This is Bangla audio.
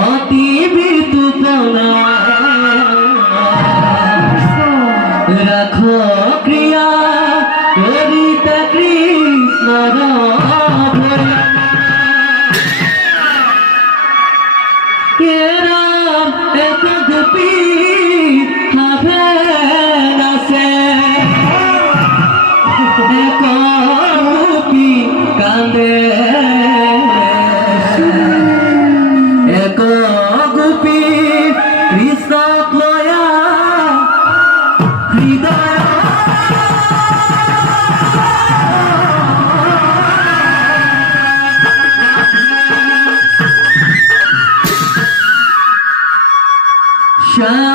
অতি বিতুপনা রাখো ক্রিয়া করিতে কৃষ্ণ রাম এক গোপী হবে না সে এক গোপী কান্দে এক গোপী কৃষ্ণ লয়া হৃদয় Shine.